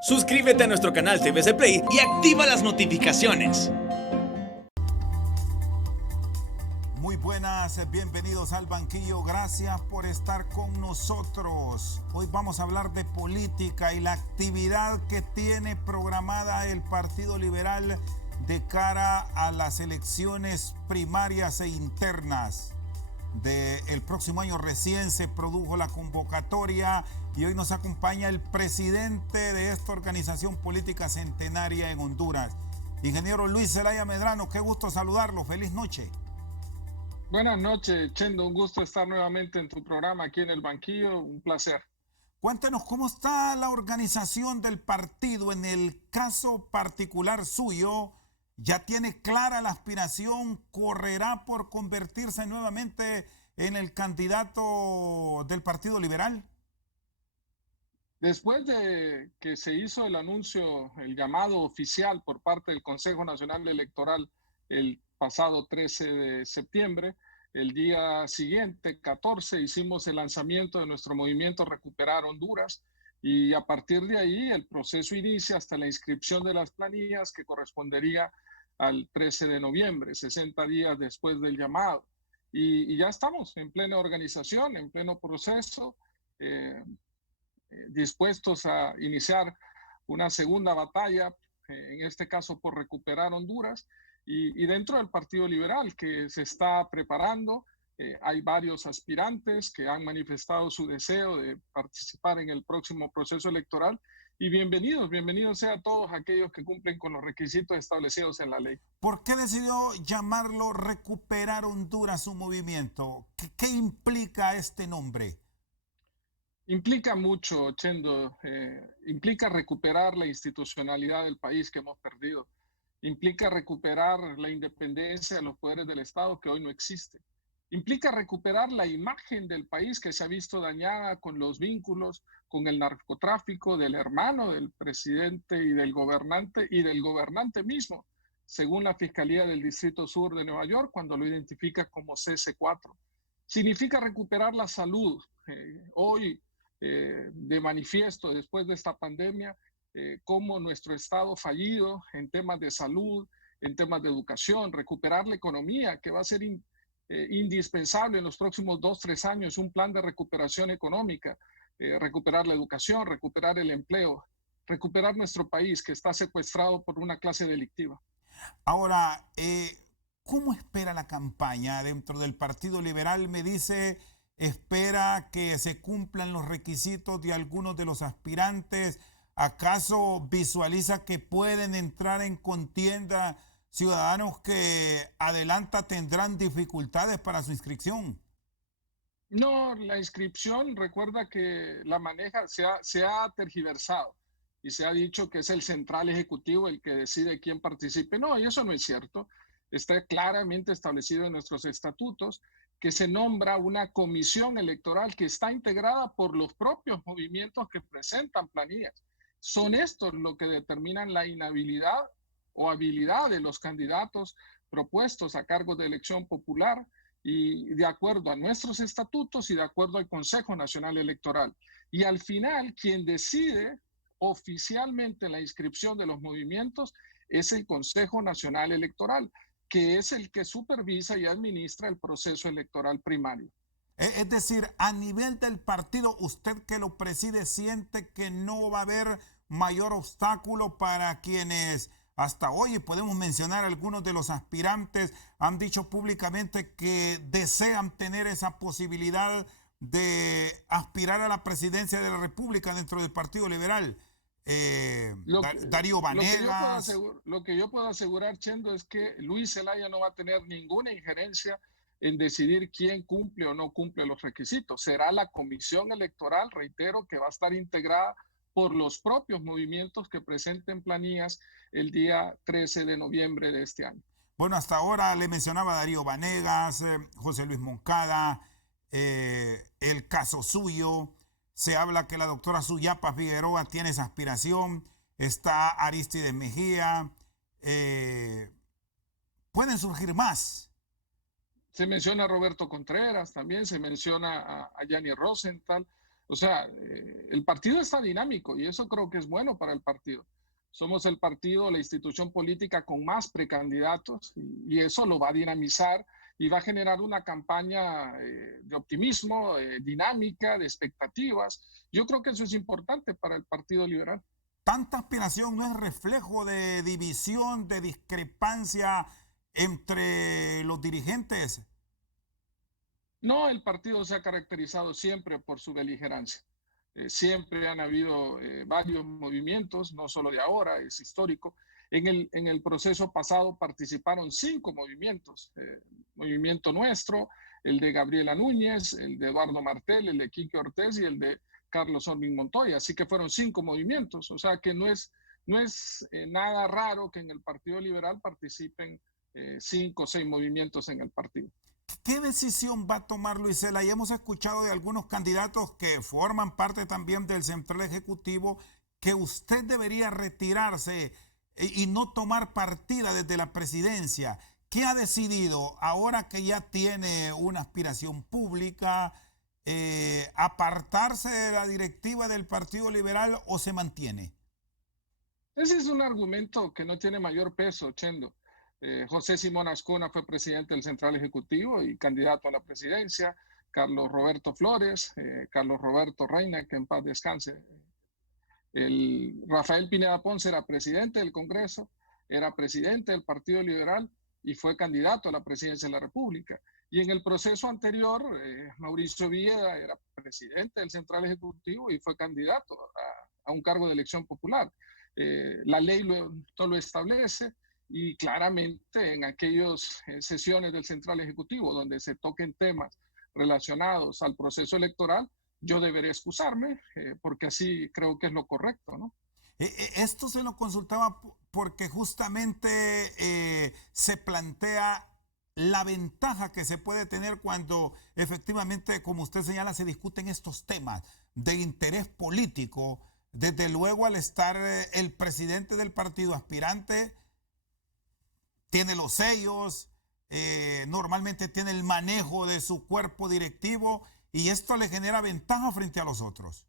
Suscríbete a nuestro canal TVC Play y activa las notificaciones. Muy buenas, bienvenidos al banquillo, gracias por estar con nosotros. Hoy vamos a hablar de política y la actividad que tiene programada el Partido Liberal de cara a las elecciones primarias e internas del próximo año. Recién se produjo la convocatoria y hoy nos acompaña el presidente de esta organización política centenaria en Honduras, ingeniero Luis Zelaya Medrano. Qué gusto saludarlo, feliz noche. Buenas noches, Chendo. Un gusto estar nuevamente en tu programa aquí en el banquillo. Un placer. Cuéntenos cómo está la organización del partido. En el caso particular suyo, ¿ya tiene clara la aspiración? ¿Correrá por convertirse nuevamente en el candidato del Partido Liberal? Después de que se hizo el anuncio, el llamado oficial por parte del Consejo Nacional Electoral el pasado 13 de septiembre, el día siguiente, 14, hicimos el lanzamiento de nuestro movimiento Recuperar Honduras y a partir de ahí el proceso inicia hasta la inscripción de las planillas que correspondería al 13 de noviembre, 60 días después del llamado. Y ya estamos en plena organización, en pleno proceso, dispuestos a iniciar una segunda batalla, en este caso por recuperar Honduras, y dentro del Partido Liberal que se está preparando, hay varios aspirantes que han manifestado su deseo de participar en el próximo proceso electoral, y bienvenidos sean todos aquellos que cumplen con los requisitos establecidos en la ley. ¿Por qué decidió llamarlo Recuperar Honduras su movimiento? ¿Qué implica este nombre? Implica mucho, Chendo, implica recuperar la institucionalidad del país que hemos perdido, implica recuperar la independencia de los poderes del Estado que hoy no existe, implica recuperar la imagen del país que se ha visto dañada con los vínculos con el narcotráfico del hermano del presidente y del gobernante mismo, según la Fiscalía del Distrito Sur de Nueva York, cuando lo identifica como CC4. Significa recuperar la salud. Hoy de manifiesto después de esta pandemia, cómo nuestro Estado fallido en temas de salud, en temas de educación, recuperar la economía, que va a ser indispensable en los próximos 2-3 años, un plan de recuperación económica, recuperar la educación, recuperar el empleo, recuperar nuestro país que está secuestrado por una clase delictiva. Ahora, ¿cómo espera la campaña dentro del Partido Liberal? Me dice, espera que se cumplan los requisitos de algunos de los aspirantes. ¿Acaso visualiza que pueden entrar en contienda ciudadanos que adelanta tendrán dificultades para su inscripción? No, la inscripción, recuerda que la maneja, se ha tergiversado y se ha dicho que es el central ejecutivo el que decide quién participe. No, y eso no es cierto. Está claramente establecido en nuestros estatutos que se nombra una comisión electoral que está integrada por los propios movimientos que presentan planillas. Son estos los que determinan la inhabilidad o habilidad de los candidatos propuestos a cargos de elección popular, y de acuerdo a nuestros estatutos y de acuerdo al Consejo Nacional Electoral. Y al final, quien decide oficialmente la inscripción de los movimientos es el Consejo Nacional Electoral, que es el que supervisa y administra el proceso electoral primario. Es decir, a nivel del partido, usted que lo preside, ¿siente que no va a haber mayor obstáculo para quienes hasta hoy, y podemos mencionar algunos de los aspirantes, han dicho públicamente que desean tener esa posibilidad de aspirar a la presidencia de la República dentro del Partido Liberal? Darío Vanegas. Lo que yo puedo asegurar, Chendo, es que Luis Zelaya no va a tener ninguna injerencia en decidir quién cumple o no cumple los requisitos. Será la comisión electoral, reitero, que va a estar integrada por los propios movimientos que presenten planillas el día 13 de noviembre de este año. Bueno, hasta ahora le mencionaba Darío Vanegas, José Luis Moncada, el caso suyo. Se habla que la doctora Suyapa Figueroa tiene esa aspiración. Está Aristides Mejía. Pueden surgir más. Se menciona a Roberto Contreras, también se menciona a Yanni Rosenthal. O sea, el partido está dinámico y eso creo que es bueno para el partido. Somos el partido, la institución política con más precandidatos y eso lo va a dinamizar y va a generar una campaña de optimismo, dinámica, de expectativas. Yo creo que eso es importante para el Partido Liberal. ¿Tanta aspiración no es reflejo de división, de discrepancia entre los dirigentes? No, el partido se ha caracterizado siempre por su beligerancia. Siempre han habido varios movimientos, no solo de ahora, es histórico. En el proceso pasado participaron 5 movimientos. Movimiento Nuestro, el de Gabriela Núñez, el de Eduardo Martel, el de Quique Ortiz y el de Carlos Orvin Montoya. Así que fueron 5 movimientos. O sea que no es nada raro que en el Partido Liberal participen 5 o 6 movimientos en el partido. ¿Qué decisión va a tomar Luis Zelaya? Hemos escuchado de algunos candidatos que forman parte también del Central Ejecutivo que usted debería retirarse y no tomar partida desde la presidencia. ¿Qué ha decidido ahora que ya tiene una aspiración pública, apartarse de la directiva del Partido Liberal o se mantiene? Ese es un argumento que no tiene mayor peso, Chendo. José Simón Ascona fue presidente del Central Ejecutivo y candidato a la presidencia. Carlos Roberto Flores, Carlos Roberto Reina, que en paz descanse. Rafael Pineda Ponce era presidente del Congreso, era presidente del Partido Liberal y fue candidato a la presidencia de la República. Y en el proceso anterior, Mauricio Villeda era presidente del Central Ejecutivo y fue candidato a un cargo de elección popular. La ley lo establece. Y claramente en aquellas sesiones del Central Ejecutivo donde se toquen temas relacionados al proceso electoral, yo debería excusarme porque así creo que es lo correcto, ¿no? Esto se lo consultaba porque justamente se plantea la ventaja que se puede tener cuando efectivamente, como usted señala, se discuten estos temas de interés político. Desde luego, al estar el presidente del partido aspirante, tiene los sellos, normalmente tiene el manejo de su cuerpo directivo y esto le genera ventaja frente a los otros.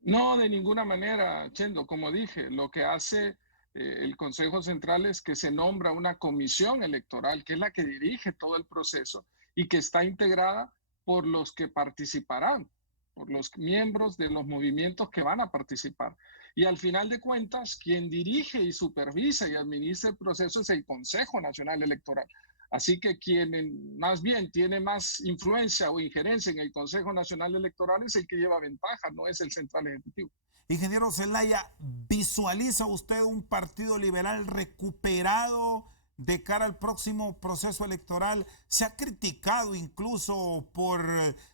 No, de ninguna manera, Chendo. Como dije, lo que hace el Consejo Central es que se nombra una comisión electoral, que es la que dirige todo el proceso y que está integrada por los que participarán, por los miembros de los movimientos que van a participar. Y al final de cuentas, quien dirige y supervisa y administra el proceso es el Consejo Nacional Electoral. Así que quien más bien tiene más influencia o injerencia en el Consejo Nacional Electoral es el que lleva ventaja, no es el Central Ejecutivo. Ingeniero Zelaya, ¿visualiza usted un partido liberal recuperado de cara al próximo proceso electoral? Se ha criticado incluso por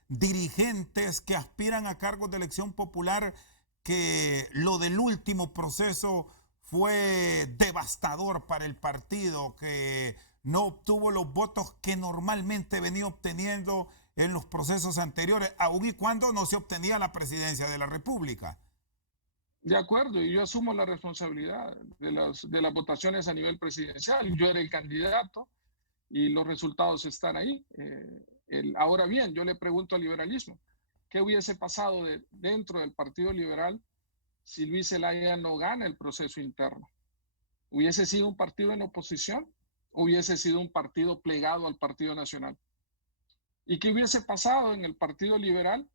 dirigentes que aspiran a cargos de elección popular que lo del último proceso fue devastador para el partido, que no obtuvo los votos que normalmente venía obteniendo en los procesos anteriores, aun y cuando no se obtenía la presidencia de la República. De acuerdo, y yo asumo la responsabilidad de las votaciones a nivel presidencial. Yo era el candidato y los resultados están ahí. Ahora bien, yo le pregunto al liberalismo, ¿qué hubiese pasado dentro del Partido Liberal si Luis Zelaya no gana el proceso interno? ¿Hubiese sido un partido en oposición? ¿Hubiese sido un partido plegado al Partido Nacional? ¿Y qué hubiese pasado en el Partido Liberal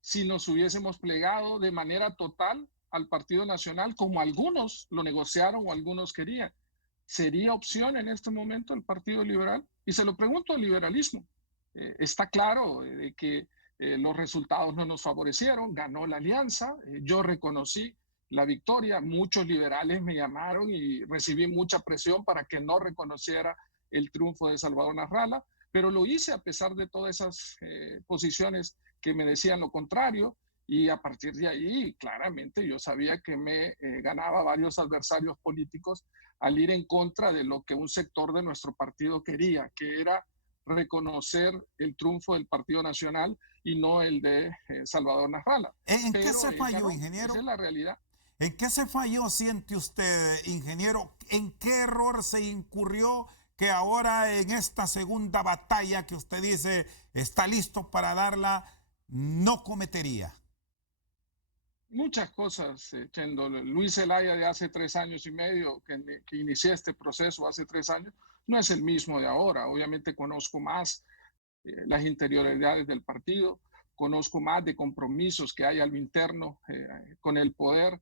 si nos hubiésemos plegado de manera total al Partido Nacional, como algunos lo negociaron o algunos querían? ¿Sería opción en este momento el Partido Liberal? Y se lo pregunto al liberalismo. Está claro de que los resultados no nos favorecieron, ganó la alianza, yo reconocí la victoria, muchos liberales me llamaron y recibí mucha presión para que no reconociera el triunfo de Salvador Narrala, pero lo hice a pesar de todas esas posiciones que me decían lo contrario, y a partir de ahí claramente yo sabía que me ganaba varios adversarios políticos al ir en contra de lo que un sector de nuestro partido quería, que era reconocer el triunfo del Partido Nacional y no el de Salvador Narrala. ¿En qué se falló, ingeniero? Esa es la realidad. ¿En qué se falló, siente usted, ingeniero? ¿En qué error se incurrió que ahora en esta segunda batalla que usted dice está listo para darla, no cometería? Muchas cosas, Chendo. Luis Zelaya de hace 3 años y medio, que inicié este proceso hace 3 años, no es el mismo de ahora. Obviamente conozco más las interioridades del partido, conozco más de compromisos que hay a lo interno con el poder,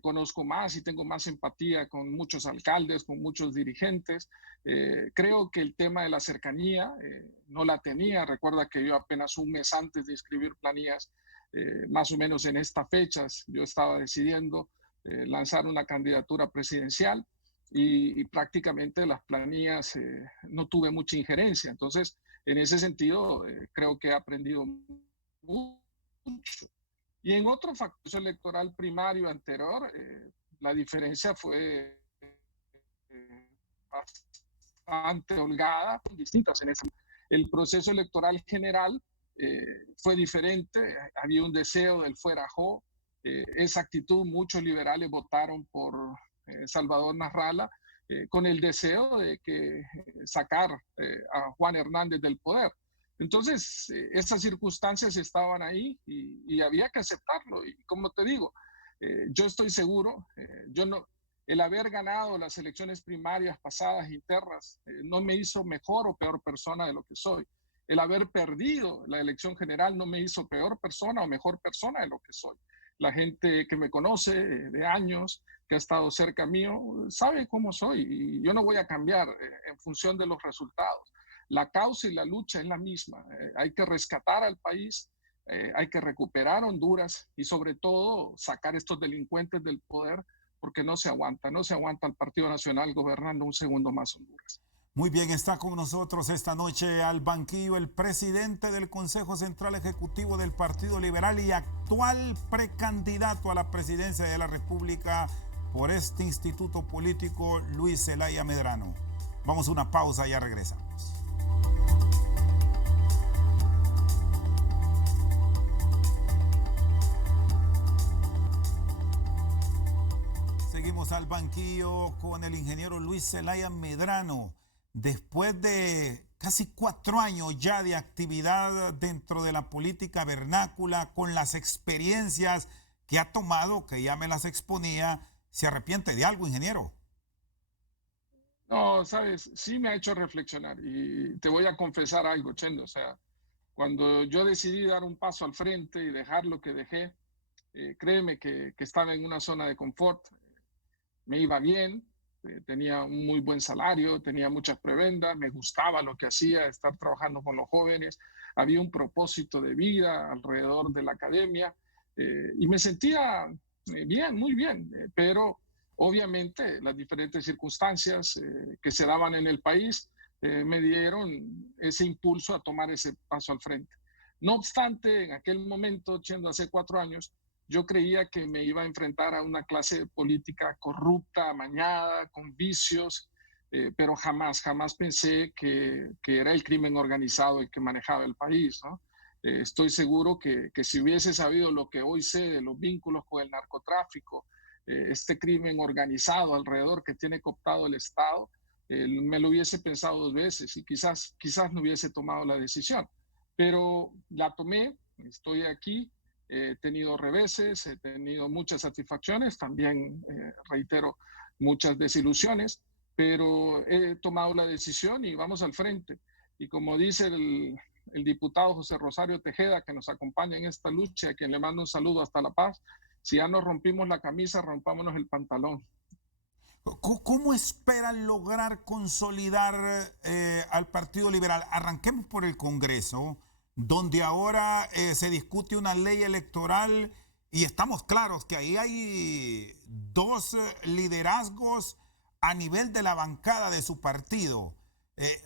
conozco más y tengo más empatía con muchos alcaldes, con muchos dirigentes. Creo que el tema de la cercanía no la tenía. Recuerda que yo apenas un mes antes de inscribir planillas, más o menos en estas fechas, yo estaba decidiendo lanzar una candidatura presidencial y prácticamente las planillas no tuve mucha injerencia. Entonces, en ese sentido, creo que he aprendido mucho. Y en otro factor electoral primario anterior, la diferencia fue bastante holgada, distintas en ese. El proceso electoral general fue diferente, había un deseo del fuera Jo, esa actitud, muchos liberales votaron por Salvador Narrala, con el deseo de que sacar a Juan Hernández del poder. Entonces, esas circunstancias estaban ahí y había que aceptarlo. Y como te digo, yo estoy seguro, el haber ganado las elecciones primarias pasadas internas no me hizo mejor o peor persona de lo que soy. El haber perdido la elección general no me hizo peor persona o mejor persona de lo que soy. La gente que me conoce de años, que ha estado cerca mío, sabe cómo soy y yo no voy a cambiar en función de los resultados. La causa y la lucha es la misma. Hay que rescatar al país, hay que recuperar Honduras y sobre todo sacar estos delincuentes del poder porque no se aguanta el Partido Nacional gobernando un segundo más Honduras. Muy bien, está con nosotros esta noche al banquillo el presidente del Consejo Central Ejecutivo del Partido Liberal y actual precandidato a la presidencia de la República por este instituto político, Luis Zelaya Medrano. Vamos a una pausa y ya regresamos. Seguimos al banquillo con el ingeniero Luis Zelaya Medrano. Después de casi 4 años ya de actividad dentro de la política vernácula, con las experiencias que ha tomado, que ya me las exponía, ¿se arrepiente de algo, ingeniero? No, sabes, sí me ha hecho reflexionar y te voy a confesar algo, Chendo. O sea, cuando yo decidí dar un paso al frente y dejar lo que dejé, créeme que estaba en una zona de confort, me iba bien, tenía un muy buen salario, tenía muchas prebendas, me gustaba lo que hacía, estar trabajando con los jóvenes, había un propósito de vida alrededor de la academia y me sentía bien, muy bien, pero obviamente las diferentes circunstancias que se daban en el país me dieron ese impulso a tomar ese paso al frente. No obstante, en aquel momento, siendo hace 4 años, yo creía que me iba a enfrentar a una clase de política corrupta, amañada, con vicios, pero jamás pensé que era el crimen organizado el que manejaba el país, ¿no? Estoy seguro que si hubiese sabido lo que hoy sé de los vínculos con el narcotráfico, este crimen organizado alrededor que tiene cooptado el Estado, me lo hubiese pensado 2 veces y quizás no hubiese tomado la decisión. Pero la tomé, estoy aquí. He tenido reveses, he tenido muchas satisfacciones, también reitero muchas desilusiones, pero he tomado la decisión y vamos al frente. Y como dice el diputado José Rosario Tejeda, que nos acompaña en esta lucha, a quien le mando un saludo hasta La Paz, si ya nos rompimos la camisa, rompámonos el pantalón. ¿Cómo esperan lograr consolidar al Partido Liberal? Arranquemos por el Congreso, donde ahora se discute una ley electoral y estamos claros que ahí hay 2 liderazgos a nivel de la bancada de su partido.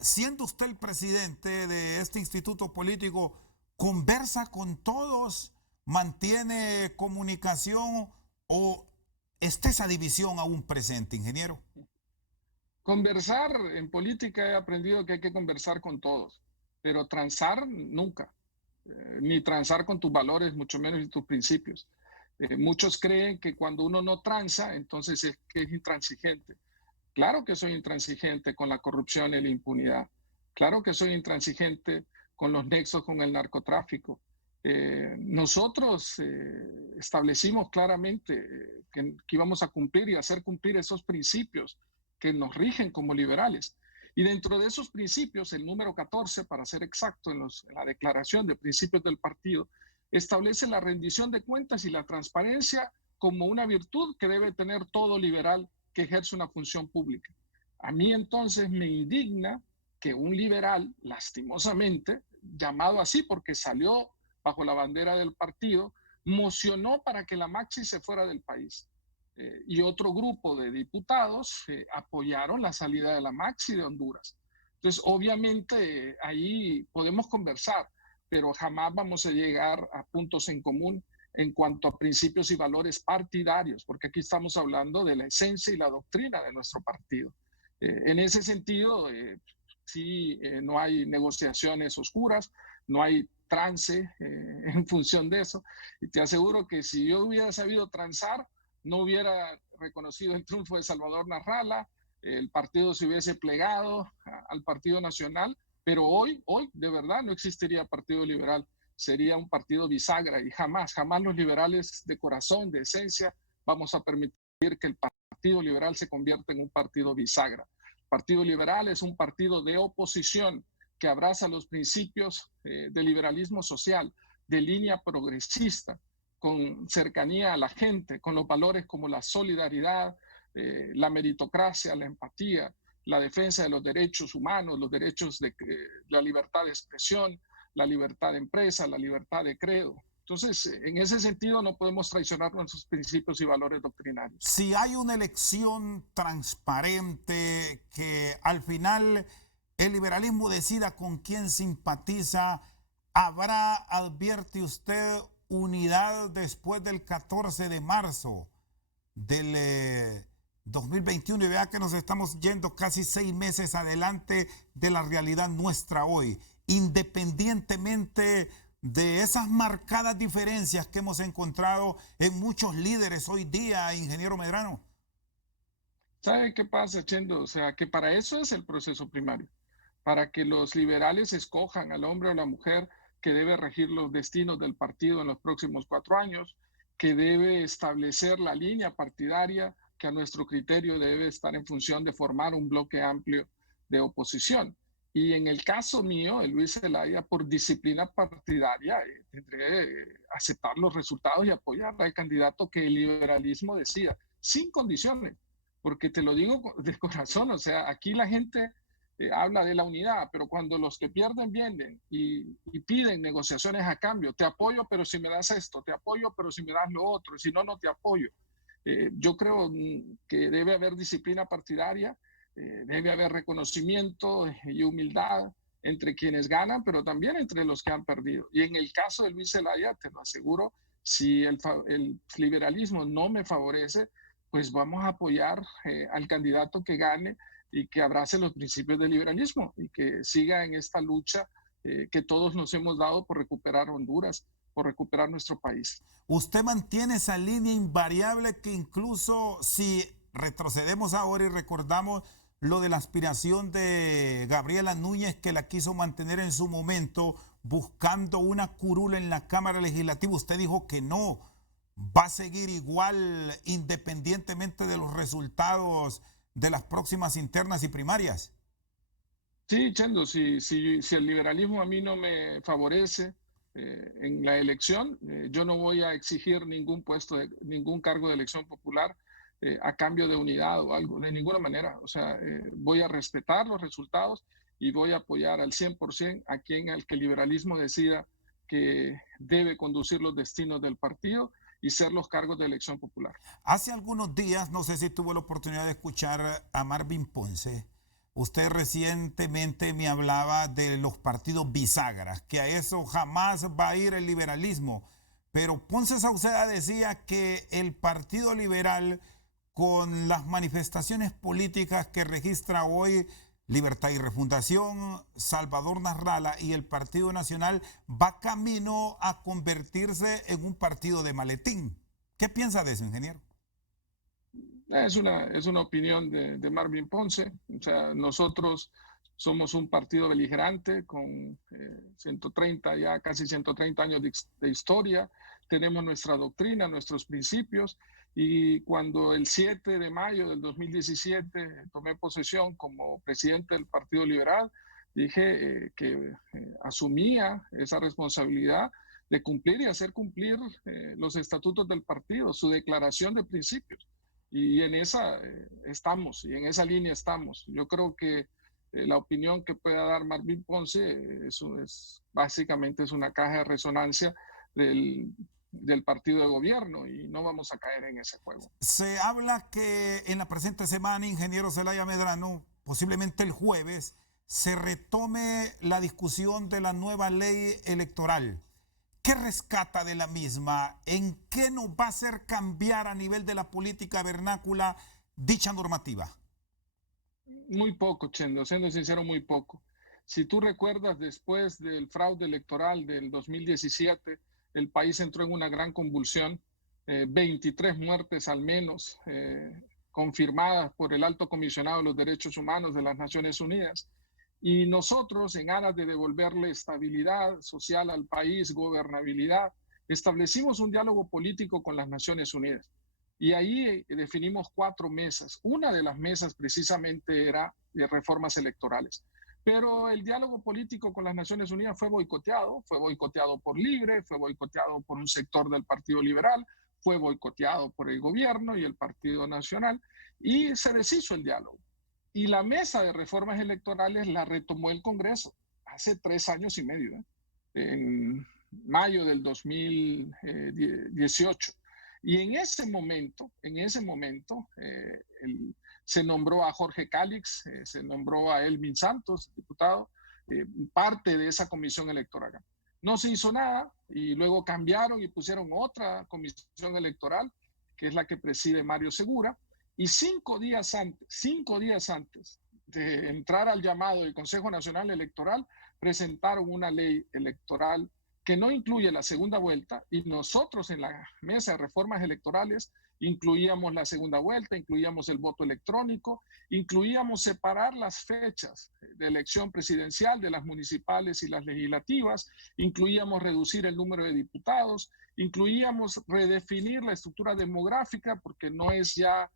Siendo usted el presidente de este instituto político, ¿conversa con todos? ¿Mantiene comunicación o está esa división aún presente, ingeniero? Conversar en política he aprendido que hay que conversar con todos, pero transar nunca, ni transar con tus valores, mucho menos tus principios. Muchos creen que cuando uno no transa, entonces es que es intransigente. Claro que soy intransigente con la corrupción y la impunidad. Claro que soy intransigente con los nexos con el narcotráfico. Nosotros establecimos claramente que íbamos a cumplir y hacer cumplir esos principios que nos rigen como liberales. Y dentro de esos principios, el número 14, para ser exacto, en la declaración de principios del partido, establece la rendición de cuentas y la transparencia como una virtud que debe tener todo liberal que ejerce una función pública. A mí entonces me indigna que un liberal, lastimosamente, llamado así porque salió bajo la bandera del partido, mocionó para que la Maxi se fuera del país. Y otro grupo de diputados apoyaron la salida de la Maxi de Honduras. Entonces, obviamente, ahí podemos conversar, pero jamás vamos a llegar a puntos en común en cuanto a principios y valores partidarios, porque aquí estamos hablando de la esencia y la doctrina de nuestro partido. En ese sentido, sí, no hay negociaciones oscuras, no hay trance en función de eso. Y te aseguro que si yo hubiera sabido transar, no hubiera reconocido el triunfo de Salvador Narrala, el partido se hubiese plegado al Partido Nacional, pero hoy, de verdad, no existiría Partido Liberal. Sería un partido bisagra y jamás los liberales de corazón, de esencia, vamos a permitir que el Partido Liberal se convierta en un partido bisagra. El Partido Liberal es un partido de oposición que abraza los principios del liberalismo social, de línea progresista, con cercanía a la gente, con los valores como la solidaridad, la meritocracia, la empatía, la defensa de los derechos humanos, los derechos de la libertad de expresión, la libertad de empresa, la libertad de credo. Entonces, en ese sentido no podemos traicionar nuestros principios y valores doctrinarios. Si hay una elección transparente, que al final el liberalismo decida con quién simpatiza, ¿habrá, advierte usted, unidad después del 14 de marzo del 2021? Y vea que nos estamos yendo casi 6 meses adelante de la realidad nuestra hoy, independientemente de esas marcadas diferencias que hemos encontrado en muchos líderes hoy día, ingeniero Medrano. ¿Sabe qué pasa, Chendo? O sea, que para eso es el proceso primario, para que los liberales escojan al hombre o la mujer que debe regir los destinos del partido en los próximos 4 años, que debe establecer la línea partidaria que a nuestro criterio debe estar en función de formar un bloque amplio de oposición. Y en el caso mío, Luis Zelaya, por disciplina partidaria, tendré que aceptar los resultados y apoyar al candidato que el liberalismo decida, sin condiciones, porque te lo digo de corazón, o sea, aquí la gente habla de la unidad, pero cuando los que pierden vienen y piden negociaciones a cambio, te apoyo, pero si me das esto, te apoyo, pero si me das lo otro, y si no, no te apoyo. Yo creo que debe haber disciplina partidaria, debe haber reconocimiento y humildad entre quienes ganan, pero también entre los que han perdido. Y en el caso de Luis Zelaya, te lo aseguro, si el liberalismo no me favorece, pues vamos a apoyar al candidato que gane y que abrace los principios del liberalismo y que siga en esta lucha que todos nos hemos dado por recuperar Honduras, por recuperar nuestro país. Usted mantiene esa línea invariable que incluso si retrocedemos ahora y recordamos lo de la aspiración de Gabriela Núñez, que la quiso mantener en su momento buscando una curula en la Cámara Legislativa, usted dijo que no, va a seguir igual independientemente de los resultados de las próximas internas y primarias. Sí, Chendo, si el liberalismo a mí no me favorece en la elección, yo no voy a exigir ningún puesto, ningún cargo de elección popular a cambio de unidad o algo, de ninguna manera. O sea, voy a respetar los resultados y voy a apoyar al 100% a quien al que el liberalismo decida que debe conducir los destinos del partido y ser los cargos de elección popular. Hace algunos días, no sé si tuvo la oportunidad de escuchar a Marvin Ponce. Usted recientemente me hablaba de los partidos bisagras, que a eso jamás va a ir el liberalismo. Pero Ponce Sauceda decía que el Partido Liberal, con las manifestaciones políticas que registra hoy Libertad y Refundación, Salvador Narrala y el Partido Nacional, va camino a convertirse en un partido de maletín. ¿Qué piensa de eso, ingeniero? Es una opinión de Marvin Ponce. O sea, nosotros Somos un partido beligerante con 130, ya casi 130 años de historia. Tenemos nuestra doctrina, nuestros principios. Y cuando el 7 de mayo del 2017 tomé posesión como presidente del Partido Liberal, dije que asumía esa responsabilidad de cumplir y hacer cumplir los estatutos del partido, su declaración de principios. Y en esa estamos, y en esa línea estamos. Yo creo que la opinión que pueda dar Marvin Ponce básicamente es una caja de resonancia del partido de gobierno y no vamos a caer en ese juego. Se habla que en la presente semana, ingeniero Zelaya Medrano, posiblemente el jueves, se retome la discusión de la nueva ley electoral. ¿Qué rescata de la misma? ¿En qué nos va a hacer cambiar a nivel de la política vernácula dicha normativa? Muy poco, Chendo, siendo sincero, muy poco. Si tú recuerdas, después del fraude electoral del 2017, el país entró en una gran convulsión, 23 muertes al menos, confirmadas por el Alto Comisionado de los Derechos Humanos de las Naciones Unidas. Y nosotros, en aras de devolverle estabilidad social al país, gobernabilidad, establecimos un diálogo político con las Naciones Unidas. Y ahí definimos 4 mesas. Una de las mesas precisamente era de reformas electorales. Pero el diálogo político con las Naciones Unidas fue boicoteado por Libre, fue boicoteado por un sector del Partido Liberal, fue boicoteado por el gobierno y el Partido Nacional, y se deshizo el diálogo. Y la mesa de reformas electorales la retomó el Congreso hace 3 años y medio, en mayo del 2018. Y en ese momento se nombró a Jorge Cálix, se nombró a Elvin Santos, diputado, parte de esa comisión electoral. No se hizo nada y luego cambiaron y pusieron otra comisión electoral, que es la que preside Mario Segura. Y 5 días antes de entrar al llamado del Consejo Nacional Electoral, presentaron una ley electoral que no incluye la segunda vuelta, y nosotros en la mesa de reformas electorales incluíamos la segunda vuelta, incluíamos el voto electrónico, incluíamos separar las fechas de elección presidencial de las municipales y las legislativas, incluíamos reducir el número de diputados, incluíamos redefinir la estructura demográfica, porque no es ya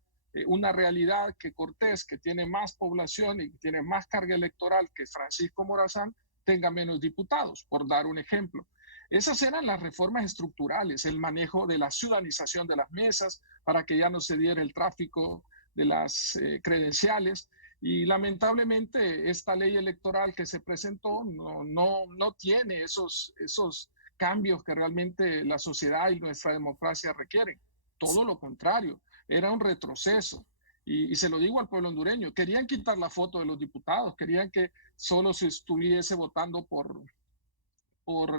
una realidad que Cortés, que tiene más población y que tiene más carga electoral que Francisco Morazán, tenga menos diputados, por dar un ejemplo. Esas eran las reformas estructurales, el manejo de la ciudadanización de las mesas para que ya no se diera el tráfico de las credenciales. Y lamentablemente esta ley electoral que se presentó no tiene esos cambios que realmente la sociedad y nuestra democracia requieren. Todo lo contrario, era un retroceso. Y se lo digo al pueblo hondureño, querían quitar la foto de los diputados, querían que solo se estuviese votando por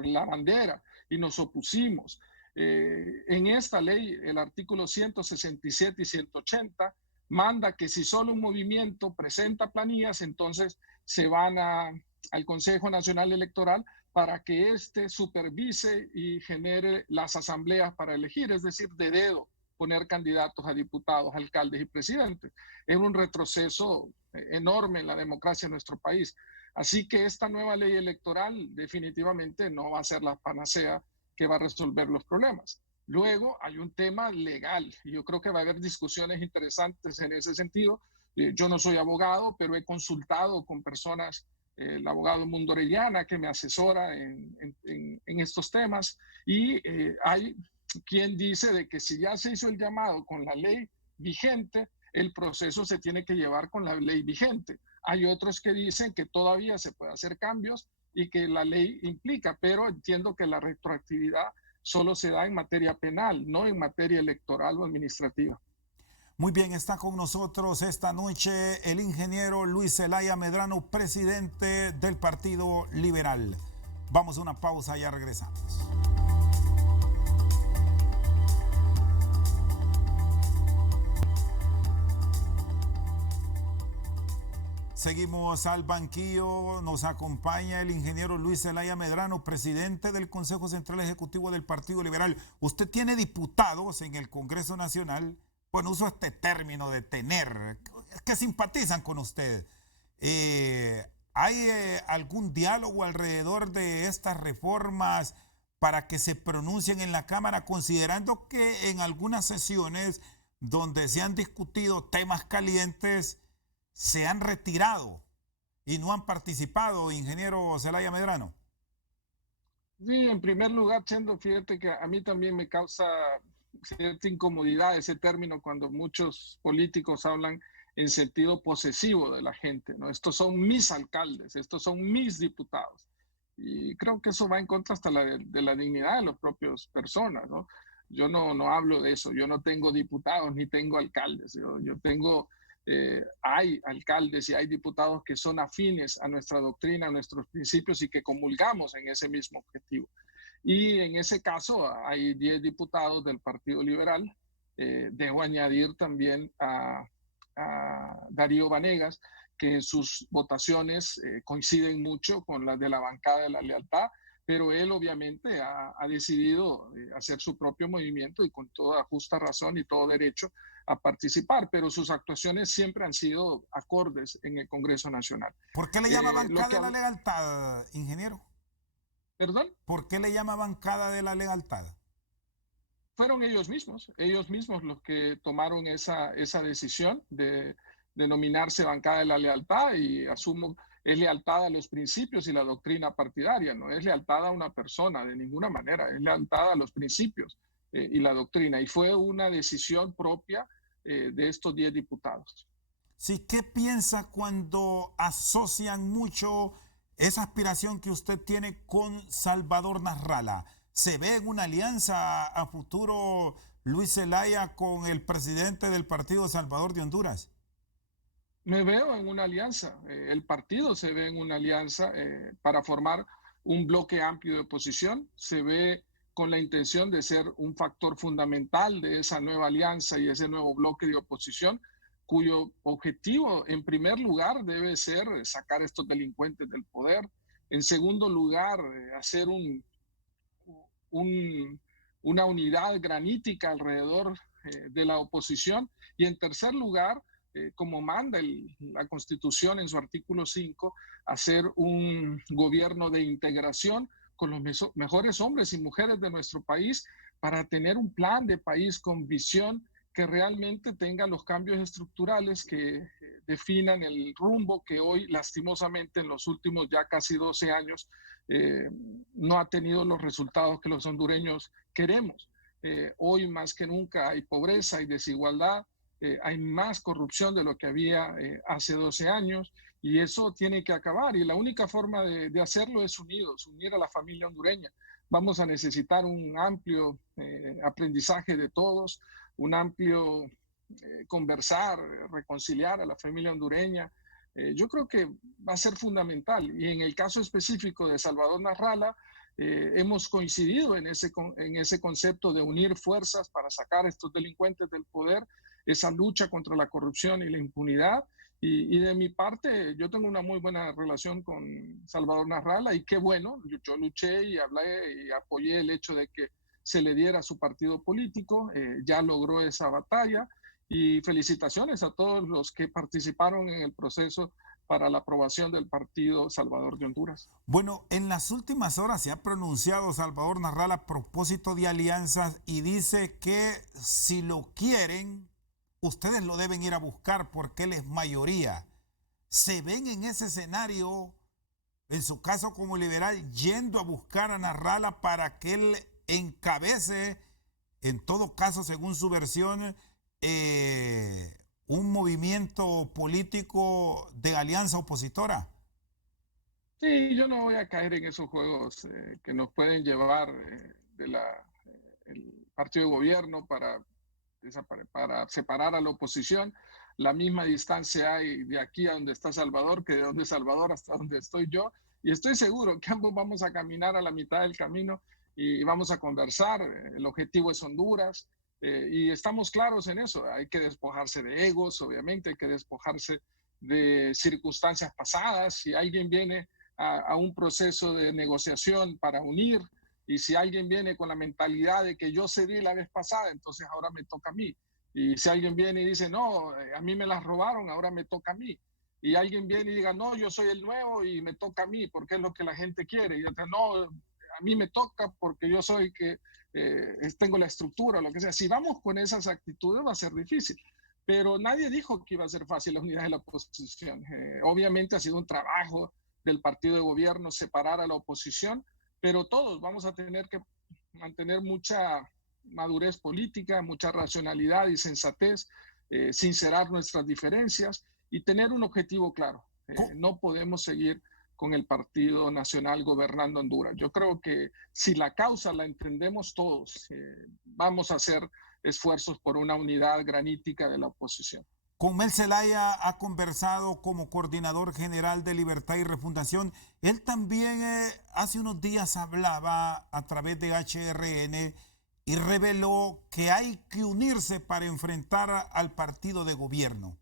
la bandera, y nos opusimos. En esta ley, el artículo 167 y 180 manda que si solo un movimiento presenta planillas, entonces se van al Consejo Nacional Electoral para que éste supervise y genere las asambleas para elegir, es decir, de dedo, poner candidatos a diputados, alcaldes y presidentes. Es un retroceso enorme en la democracia en nuestro país. Así que esta nueva ley electoral definitivamente no va a ser la panacea que va a resolver los problemas. Luego hay un tema legal y yo creo que va a haber discusiones interesantes en ese sentido. Yo no soy abogado, pero he consultado con personas, el abogado Mundo Orellana, que me asesora en estos temas, y hay quien dice de que si ya se hizo el llamado con la ley vigente, el proceso se tiene que llevar con la ley vigente. Hay otros que dicen que todavía se puede hacer cambios y que la ley implica, pero entiendo que la retroactividad solo se da en materia penal, no en materia electoral o administrativa. Muy bien, está con nosotros esta noche el ingeniero Luis Zelaya Medrano, presidente del Partido Liberal. Vamos a una pausa y ya regresamos. Seguimos al banquillo, nos acompaña el ingeniero Luis Zelaya Medrano, presidente del Consejo Central Ejecutivo del Partido Liberal. Usted tiene diputados en el Congreso Nacional, bueno, uso este término de tener, que simpatizan con usted. ¿Hay algún diálogo alrededor de estas reformas para que se pronuncien en la Cámara, considerando que en algunas sesiones donde se han discutido temas calientes se han retirado y no han participado, ingeniero Zelaya Medrano? Sí, en primer lugar, Chendo, fíjate que a mí también me causa cierta incomodidad ese término cuando muchos políticos hablan en sentido posesivo de la gente, ¿no? Estos son mis alcaldes, estos son mis diputados. Y creo que eso va en contra hasta de la dignidad de las propias personas, ¿no? Yo no hablo de eso, yo no tengo diputados ni tengo alcaldes, yo tengo, hay alcaldes y hay diputados que son afines a nuestra doctrina, a nuestros principios y que comulgamos en ese mismo objetivo. Y en ese caso hay 10 diputados del Partido Liberal. Debo añadir también a Darío Vanegas, que en sus votaciones coinciden mucho con las de la bancada de la lealtad, pero él obviamente ha decidido hacer su propio movimiento y con toda justa razón y todo derecho a participar, pero sus actuaciones siempre han sido acordes en el Congreso Nacional. ¿Por qué le llama bancada de la lealtad, ingeniero? ¿Perdón? ¿Por qué le llama bancada de la lealtad? Fueron ellos mismos los que tomaron esa decisión de denominarse bancada de la lealtad, y asumo es lealtad a los principios y la doctrina partidaria, no es lealtad a una persona de ninguna manera, es lealtad a los principios y la doctrina, y fue una decisión propia de estos 10 diputados. Sí, ¿qué piensa cuando asocian mucho esa aspiración que usted tiene con Salvador Nasralla? ¿Se ve en una alianza a futuro Luis Zelaya con el presidente del Partido Salvador de Honduras? Me veo en una alianza, el partido se ve en una alianza para formar un bloque amplio de oposición, se ve con la intención de ser un factor fundamental de esa nueva alianza y ese nuevo bloque de oposición, cuyo objetivo en primer lugar debe ser sacar a estos delincuentes del poder, en segundo lugar hacer una unidad granítica alrededor de la oposición, y en tercer lugar, como manda la Constitución en su artículo 5, hacer un gobierno de integración con los mejores hombres y mujeres de nuestro país para tener un plan de país con visión que realmente tenga los cambios estructurales que definan el rumbo que hoy, lastimosamente, en los últimos ya casi 12 años, no ha tenido los resultados que los hondureños queremos. Hoy más que nunca hay pobreza, hay desigualdad, hay más corrupción de lo que había hace 12 años, y eso tiene que acabar, y la única forma de hacerlo es unidos, unir a la familia hondureña. Vamos a necesitar un amplio aprendizaje de todos, un amplio conversar, reconciliar a la familia hondureña. Yo creo que va a ser fundamental, y en el caso específico de Salvador Nasralla, hemos coincidido en ese concepto de unir fuerzas para sacar a estos delincuentes del poder, esa lucha contra la corrupción y la impunidad. Y de mi parte, yo tengo una muy buena relación con Salvador Nasralla, y qué bueno, yo luché y hablé y apoyé el hecho de que se le diera a su partido político, ya logró esa batalla, y felicitaciones a todos los que participaron en el proceso para la aprobación del Partido Salvador de Honduras. Bueno, en las últimas horas se ha pronunciado Salvador Nasralla a propósito de alianzas y dice que si lo quieren, ustedes lo deben ir a buscar porque él es mayoría. ¿Se ven en ese escenario, en su caso como liberal, yendo a buscar a Nasralla para que él encabece, en todo caso, según su versión, un movimiento político de alianza opositora? Sí, yo no voy a caer en esos juegos que nos pueden llevar del partido de gobierno para separar a la oposición. La misma distancia hay de aquí a donde está Salvador que de donde Salvador hasta donde estoy yo, y estoy seguro que ambos vamos a caminar a la mitad del camino y vamos a conversar. El objetivo es Honduras, y estamos claros en eso. Hay que despojarse de egos, obviamente, hay que despojarse de circunstancias pasadas. Si alguien viene a un proceso de negociación para unir, y si alguien viene con la mentalidad de que yo cedí la vez pasada, entonces ahora me toca a mí. Y si alguien viene y dice, no, a mí me las robaron, ahora me toca a mí. y alguien viene y diga, no, yo soy el nuevo y me toca a mí porque es lo que la gente quiere, y otro, no, a mí me toca porque yo soy que tengo la estructura, lo que sea. Si vamos con esas actitudes va a ser difícil, pero nadie dijo que iba a ser fácil la unidad de la oposición. Obviamente ha sido un trabajo del partido de gobierno separar a la oposición, pero todos vamos a tener que mantener mucha madurez política, mucha racionalidad y sensatez, sincerar nuestras diferencias y tener un objetivo claro. No podemos seguir con el Partido Nacional gobernando Honduras. Yo creo que si la causa la entendemos todos, vamos a hacer esfuerzos por una unidad granítica de la oposición. Con Mel Zelaya ha conversado como coordinador general de Libertad y Refundación. Él también hace unos días hablaba a través de HRN y reveló que hay que unirse para enfrentar al partido de gobierno.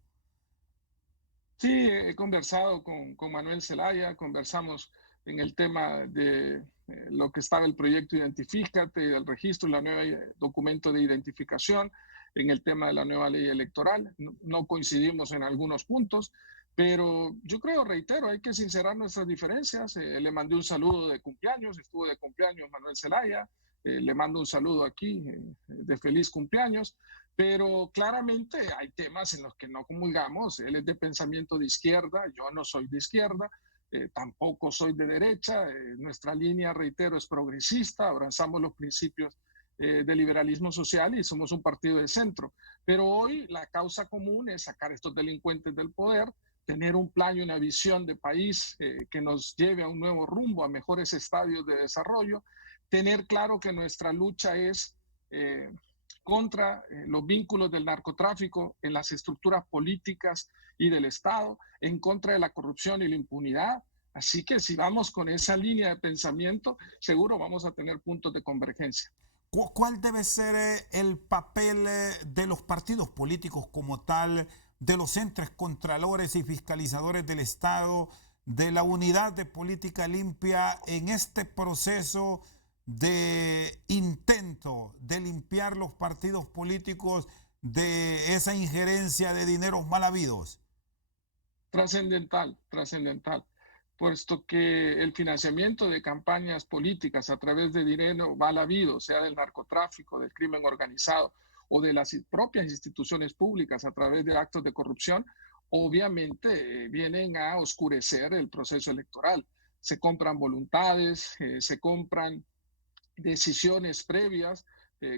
Sí, he conversado con Manuel Zelaya, conversamos en el tema de lo que estaba el proyecto Identifícate, del registro, el nuevo documento de identificación, en el tema de la nueva ley electoral. No coincidimos en algunos puntos, pero yo creo, reitero, hay que sincerar nuestras diferencias. Le mandé un saludo de cumpleaños, estuvo de cumpleaños Manuel Zelaya, le mando un saludo aquí de feliz cumpleaños, pero claramente hay temas en los que no comulgamos. Él es de pensamiento de izquierda, yo no soy de izquierda, tampoco soy de derecha. Nuestra línea, reitero, es progresista, abrazamos los principios de liberalismo social y somos un partido de centro. Pero hoy la causa común es sacar a estos delincuentes del poder, tener un plan y una visión de país que nos lleve a un nuevo rumbo, a mejores estadios de desarrollo, tener claro que nuestra lucha es contra los vínculos del narcotráfico en las estructuras políticas y del Estado, en contra de la corrupción y la impunidad. Así que si vamos con esa línea de pensamiento, seguro vamos a tener puntos de convergencia. ¿Cuál debe ser el papel de los partidos políticos como tal, de los entes contralores y fiscalizadores del Estado, de la unidad de política limpia en este proceso de intento de limpiar los partidos políticos de esa injerencia de dineros mal habidos? Trascendental, trascendental, puesto que el financiamiento de campañas políticas a través de dinero mal habido, sea del narcotráfico, del crimen organizado o de las propias instituciones públicas a través de actos de corrupción, obviamente vienen a oscurecer el proceso electoral. Se compran voluntades, se compran decisiones previas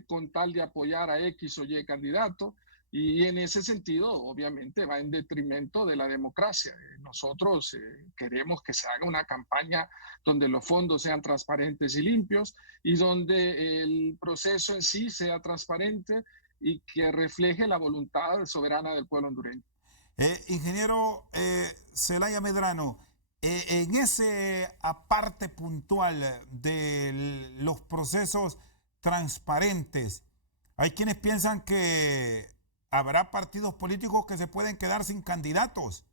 con tal de apoyar a X o Y candidato, y en ese sentido obviamente va en detrimento de la democracia. Nosotros queremos que se haga una campaña donde los fondos sean transparentes y limpios y donde el proceso en sí sea transparente y que refleje la voluntad soberana del pueblo hondureño. Ingeniero Zelaya Medrano, en ese aparte puntual de los procesos transparentes, hay quienes piensan que habrá partidos políticos que se pueden quedar sin candidatos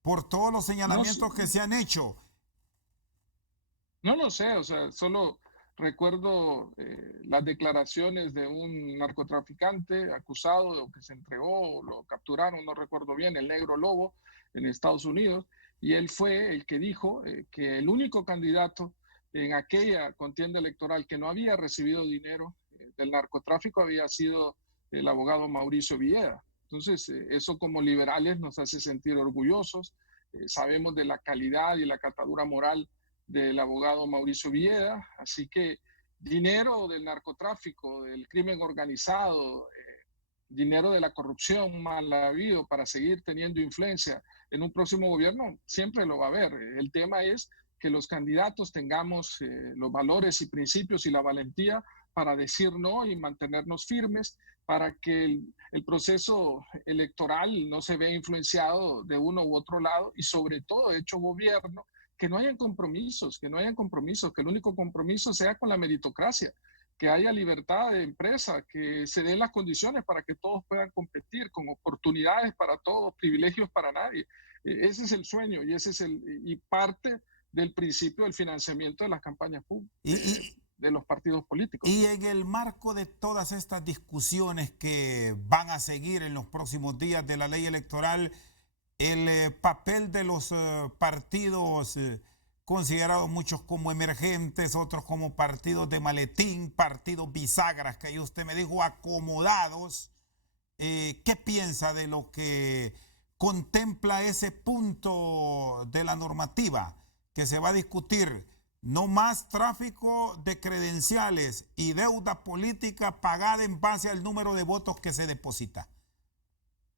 por todos los señalamientos que se han hecho. No lo sé, o sea, solo recuerdo las declaraciones de un narcotraficante acusado o que se entregó o lo capturaron, no recuerdo bien, el Negro Lobo en Estados Unidos, y él fue el que dijo que el único candidato en aquella contienda electoral que no había recibido dinero del narcotráfico había sido el abogado Mauricio Villeda. Entonces, eso como liberales nos hace sentir orgullosos. Sabemos de la calidad y la catadura moral del abogado Mauricio Villeda, así que dinero del narcotráfico, del crimen organizado, dinero de la corrupción mal habido para seguir teniendo influencia en un próximo gobierno, siempre lo va a haber. El tema es que los candidatos tengamos los valores y principios y la valentía para decir no y mantenernos firmes, para que el proceso electoral no se vea influenciado de uno u otro lado y sobre todo hecho gobierno, que no hayan compromisos, que el único compromiso sea con la meritocracia, que haya libertad de empresa, que se den las condiciones para que todos puedan competir, con oportunidades para todos, privilegios para nadie. Ese es el sueño y ese es y parte del principio del financiamiento de las campañas públicas, de los partidos políticos. Y en el marco de todas estas discusiones que van a seguir en los próximos días de la ley electoral, el papel de los partidos considerados muchos como emergentes, otros como partidos de maletín, partidos bisagras, que ahí usted me dijo acomodados. ¿Qué piensa de lo que contempla ese punto de la normativa que se va a discutir? No más tráfico de credenciales y deuda política pagada en base al número de votos que se deposita.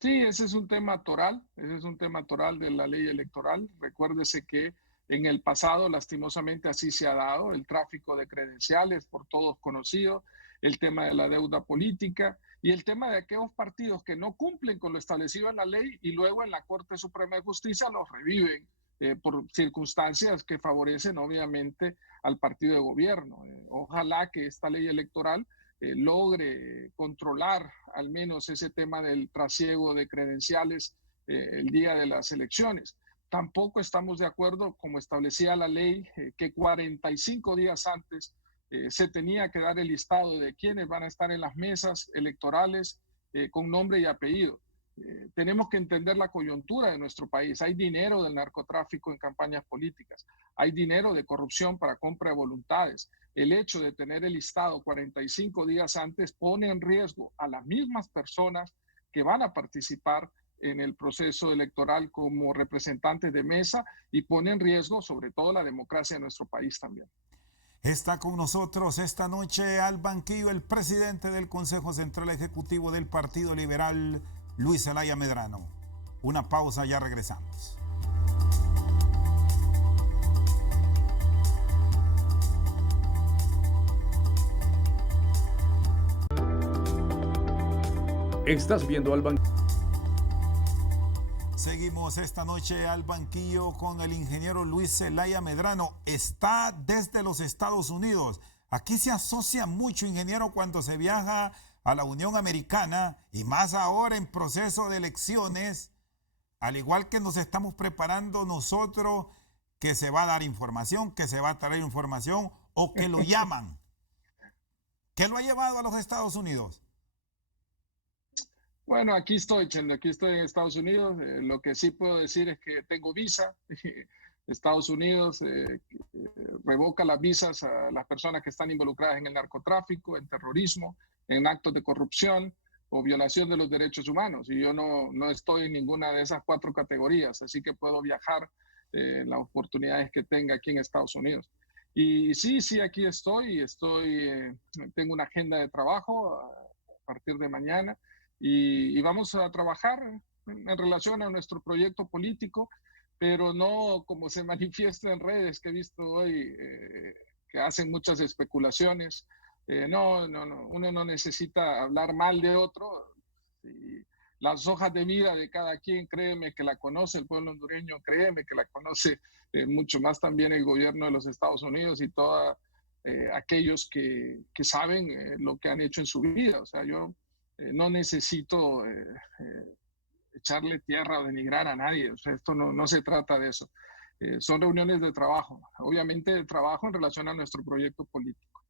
Sí, ese es un tema toral, ese es un tema toral de la ley electoral. Recuérdese que en el pasado, lastimosamente, así se ha dado el tráfico de credenciales, por todos conocido, el tema de la deuda política y el tema de aquellos partidos que no cumplen con lo establecido en la ley y luego en la Corte Suprema de Justicia los reviven por circunstancias que favorecen obviamente al partido de gobierno. Ojalá que esta ley electoral logre controlar al menos ese tema del trasiego de credenciales el día de las elecciones. Tampoco estamos de acuerdo, como establecía la ley, que 45 días antes se tenía que dar el listado de quiénes van a estar en las mesas electorales con nombre y apellido. Tenemos que entender la coyuntura de nuestro país. Hay dinero del narcotráfico en campañas políticas, hay dinero de corrupción para compra de voluntades. El hecho de tener el listado 45 días antes pone en riesgo a las mismas personas que van a participar en el proceso electoral como representantes de mesa y pone en riesgo sobre todo la democracia de nuestro país también. Está con nosotros esta noche al banquillo el presidente del Consejo Central Ejecutivo del Partido Liberal, Luis Zelaya Medrano. Una pausa, ya regresamos. Estás viendo al banquillo. Seguimos esta noche al banquillo con el ingeniero Luis Zelaya Medrano. Está desde los Estados Unidos. Aquí se asocia mucho, ingeniero, cuando se viaja a la Unión Americana y más ahora en proceso de elecciones, al igual que nos estamos preparando nosotros, que se va a dar información, que se va a traer información o que lo llaman. ¿Qué lo ha llevado a los Estados Unidos? Bueno, aquí estoy, Chendo, aquí estoy en Estados Unidos. Lo que sí puedo decir es que tengo visa. Estados Unidos revoca las visas a las personas que están involucradas en el narcotráfico, en terrorismo, en actos de corrupción o violación de los derechos humanos. Y yo no estoy en ninguna de esas 4 categorías, así que puedo viajar las oportunidades que tenga aquí en Estados Unidos. Y sí, aquí estoy, tengo una agenda de trabajo a partir de mañana. Y vamos a trabajar en relación a nuestro proyecto político, pero no como se manifiesta en redes que he visto hoy, que hacen muchas especulaciones. No, uno no necesita hablar mal de otro. Y las hojas de vida de cada quien, créeme que la conoce el pueblo hondureño, créeme que la conoce mucho más también el gobierno de los Estados Unidos y todos aquellos que saben lo que han hecho en su vida. O sea, yo no necesito echarle tierra o denigrar a nadie. O sea, esto no se trata de eso. Son reuniones de trabajo, obviamente de trabajo en relación a nuestro proyecto político.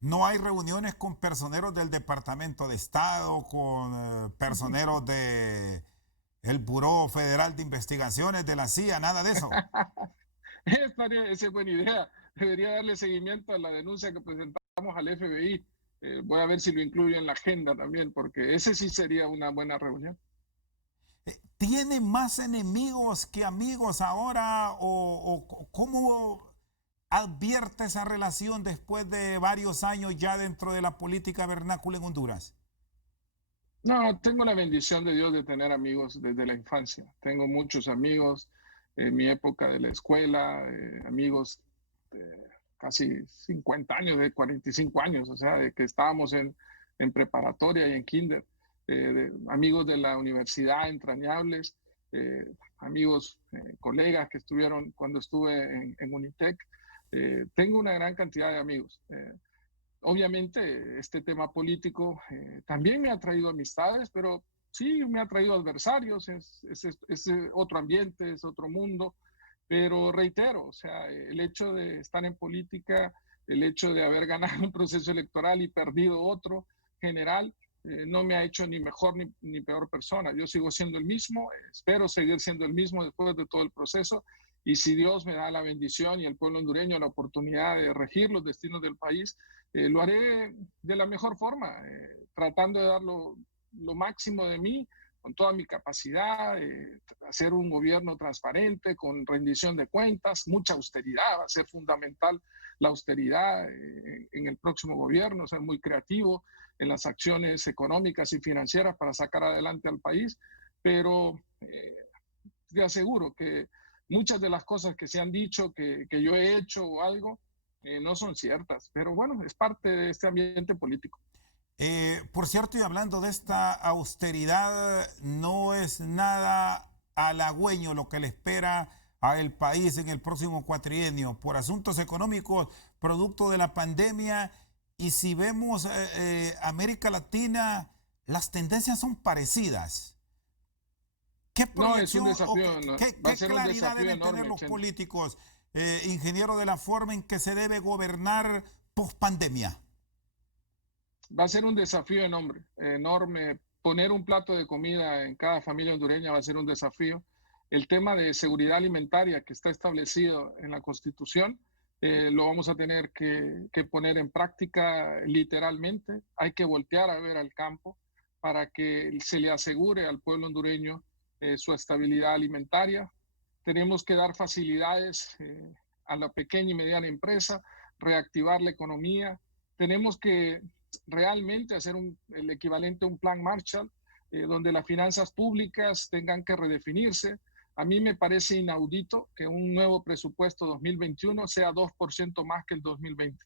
No hay reuniones con personeros del Departamento de Estado, con personeros del Buró Federal de Investigaciones, de la CIA, nada de eso. Esa es buena idea. Debería darle seguimiento a la denuncia que presentamos al FBI. Voy a ver si lo incluyo en la agenda también, porque ese sí sería una buena reunión. ¿Tiene más enemigos que amigos ahora o cómo advierte esa relación después de varios años ya dentro de la política vernácula en Honduras? No, tengo la bendición de Dios de tener amigos desde la infancia. Tengo muchos amigos en mi época de la escuela, amigos de casi 50 años, de 45 años, o sea, de que estábamos en preparatoria y en kinder, amigos de la universidad entrañables, amigos, colegas que estuvieron cuando estuve en Unitec. Tengo una gran cantidad de amigos. Obviamente, este tema político también me ha traído amistades, pero sí me ha traído adversarios, es otro ambiente, es otro mundo. Pero reitero, o sea, el hecho de estar en política, el hecho de haber ganado un proceso electoral y perdido otro general, no me ha hecho ni mejor ni peor persona. Yo sigo siendo el mismo, espero seguir siendo el mismo después de todo el proceso. Y si Dios me da la bendición y el pueblo hondureño la oportunidad de regir los destinos del país, lo haré de la mejor forma, tratando de dar lo máximo de mí, con toda mi capacidad, hacer un gobierno transparente, con rendición de cuentas, mucha austeridad. Va a ser fundamental la austeridad en el próximo gobierno, ser muy creativo en las acciones económicas y financieras para sacar adelante al país. Pero te aseguro que muchas de las cosas que se han dicho que yo he hecho o algo no son ciertas, pero bueno, es parte de este ambiente político. Por cierto, y hablando de esta austeridad, no es nada halagüeño lo que le espera al país en el próximo cuatrienio por asuntos económicos, producto de la pandemia. Y si vemos América Latina, las tendencias son parecidas. ¿Qué No, es un proyección desafío, o qué va a ser un claridad desafío deben tener enorme, los Chendo. políticos, ingeniero, de la forma en que se debe gobernar post pandemia? Va a ser un desafío enorme. Poner un plato de comida en cada familia hondureña va a ser un desafío. El tema de seguridad alimentaria que está establecido en la Constitución, lo vamos a tener que poner en práctica literalmente. Hay que voltear a ver al campo para que se le asegure al pueblo hondureño su estabilidad alimentaria. Tenemos que dar facilidades a la pequeña y mediana empresa, reactivar la economía. Tenemos que realmente hacer el equivalente a un plan Marshall, donde las finanzas públicas tengan que redefinirse. A mí me parece inaudito que un nuevo presupuesto 2021 sea 2% más que el 2020.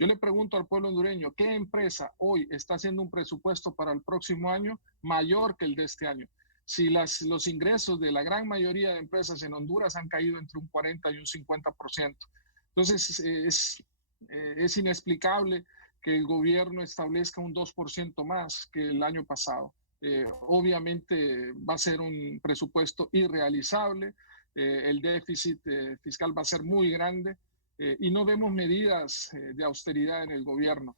Yo le pregunto al pueblo hondureño, ¿qué empresa hoy está haciendo un presupuesto para el próximo año mayor que el de este año? Si los ingresos de la gran mayoría de empresas en Honduras han caído entre un 40 y un 50%. Entonces, es inexplicable que el gobierno establezca un 2% más que el año pasado. Obviamente va a ser un presupuesto irrealizable, el déficit fiscal va a ser muy grande y no vemos medidas de austeridad en el gobierno.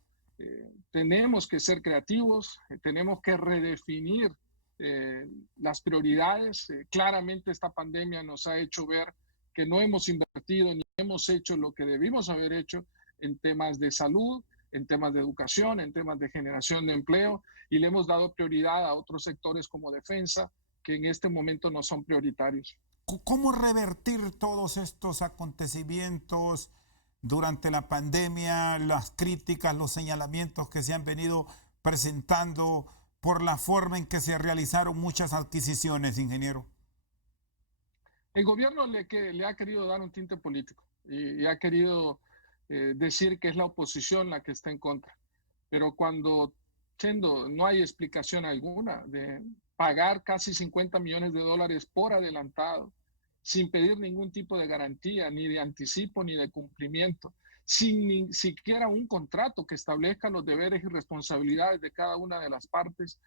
Tenemos que ser creativos, tenemos que redefinir las prioridades. Claramente esta pandemia nos ha hecho ver que no hemos invertido ni hemos hecho lo que debimos haber hecho en temas de salud, en temas de educación, en temas de generación de empleo, y le hemos dado prioridad a otros sectores como defensa, que en este momento no son prioritarios. ¿Cómo revertir todos estos acontecimientos durante la pandemia, las críticas, los señalamientos que se han venido presentando por la forma en que se realizaron muchas adquisiciones, ingeniero? El gobierno le ha querido dar un tinte político y ha querido decir que es la oposición la que está en contra. Pero cuando, Chendo, no hay explicación alguna de pagar casi 50 millones de dólares por adelantado, sin pedir ningún tipo de garantía, ni de anticipo, ni de cumplimiento, sin ni siquiera un contrato que establezca los deberes y responsabilidades de cada una de las partes,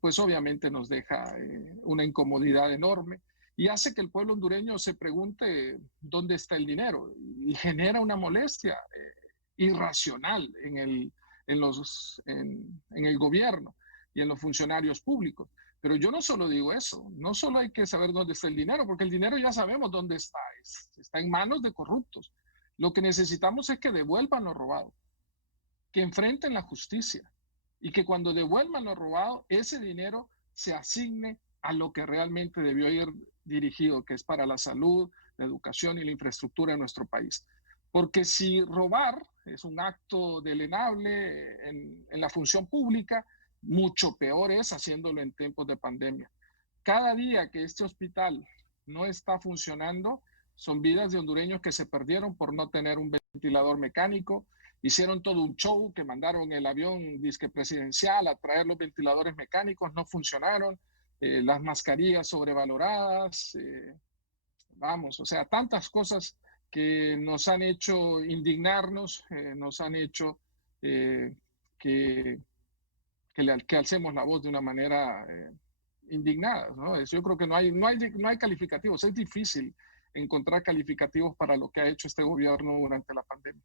pues obviamente nos deja una incomodidad enorme y hace que el pueblo hondureño se pregunte dónde está el dinero y genera una molestia irracional en el gobierno y en los funcionarios públicos. Pero yo no solo digo eso, no solo hay que saber dónde está el dinero, porque el dinero ya sabemos dónde está, está en manos de corruptos. Lo que necesitamos es que devuelvan lo robado, que enfrenten la justicia y que cuando devuelvan lo robado, ese dinero se asigne a lo que realmente debió ir dirigido, que es para la salud, la educación y la infraestructura de nuestro país. Porque si robar es un acto delenable en la función pública, mucho peor es haciéndolo en tiempos de pandemia. Cada día que este hospital no está funcionando, son vidas de hondureños que se perdieron por no tener un ventilador mecánico. Hicieron todo un show, que mandaron el avión disque presidencial a traer los ventiladores mecánicos, no funcionaron. Las mascarillas sobrevaloradas, vamos, o sea, tantas cosas que nos han hecho indignarnos, nos han hecho que alcemos la voz de una manera indignada, ¿no? Yo creo que no hay calificativos, es difícil encontrar calificativos para lo que ha hecho este gobierno durante la pandemia.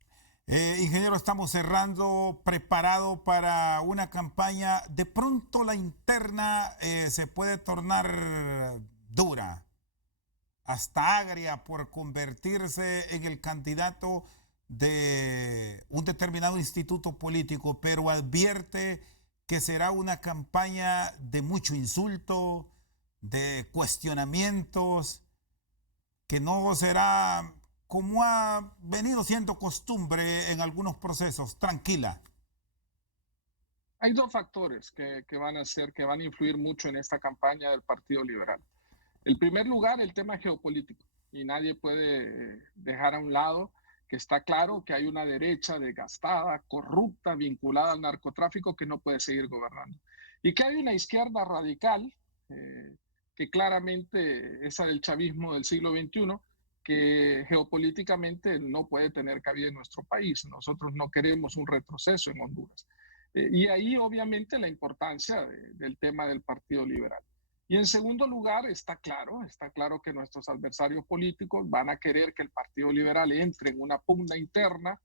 Ingeniero, estamos cerrando, preparado para una campaña. De pronto la interna se puede tornar dura, hasta agria, por convertirse en el candidato de un determinado instituto político, pero advierte que será una campaña de mucho insulto, de cuestionamientos, que no será como ha venido siendo costumbre en algunos procesos, tranquila. Hay dos factores que van a influir mucho en esta campaña del Partido Liberal. En primer lugar, el tema geopolítico, y nadie puede dejar a un lado que está claro que hay una derecha desgastada, corrupta, vinculada al narcotráfico que no puede seguir gobernando. Y que hay una izquierda radical, que claramente esa del chavismo del siglo XXI, que geopolíticamente no puede tener cabida en nuestro país. Nosotros no queremos un retroceso en Honduras. Y ahí obviamente la importancia del tema del Partido Liberal. Y en segundo lugar, está claro que nuestros adversarios políticos van a querer que el Partido Liberal entre en una pugna interna,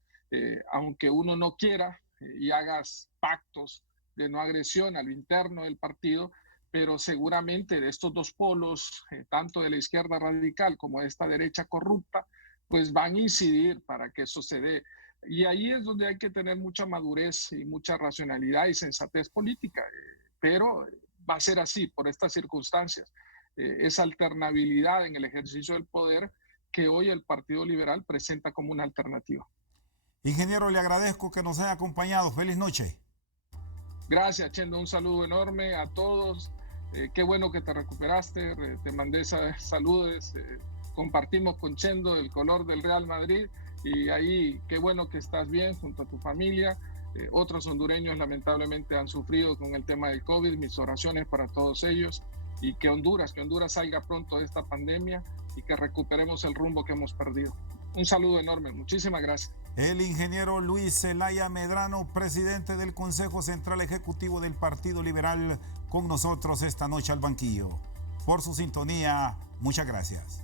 aunque uno no quiera y hagas pactos de no agresión a lo interno del partido, pero seguramente de estos dos polos, tanto de la izquierda radical como de esta derecha corrupta, pues van a incidir para que eso se dé. Y ahí es donde hay que tener mucha madurez y mucha racionalidad y sensatez política, pero va a ser así por estas circunstancias. Esa alternabilidad en el ejercicio del poder que hoy el Partido Liberal presenta como una alternativa. Ingeniero, le agradezco que nos haya acompañado. Feliz noche. Gracias, Chendo. Un saludo enorme a todos. Qué bueno que te recuperaste. Te mandé saludos. Compartimos con Chendo el color del Real Madrid. Y ahí, qué bueno que estás bien junto a tu familia. Otros hondureños lamentablemente han sufrido con el tema del COVID. Mis oraciones para todos ellos. Y que Honduras salga pronto de esta pandemia y que recuperemos el rumbo que hemos perdido. Un saludo enorme. Muchísimas gracias. El ingeniero Luis Zelaya Medrano, presidente del Consejo Central Ejecutivo del Partido Liberal, con nosotros esta noche al banquillo. Por su sintonía, muchas gracias.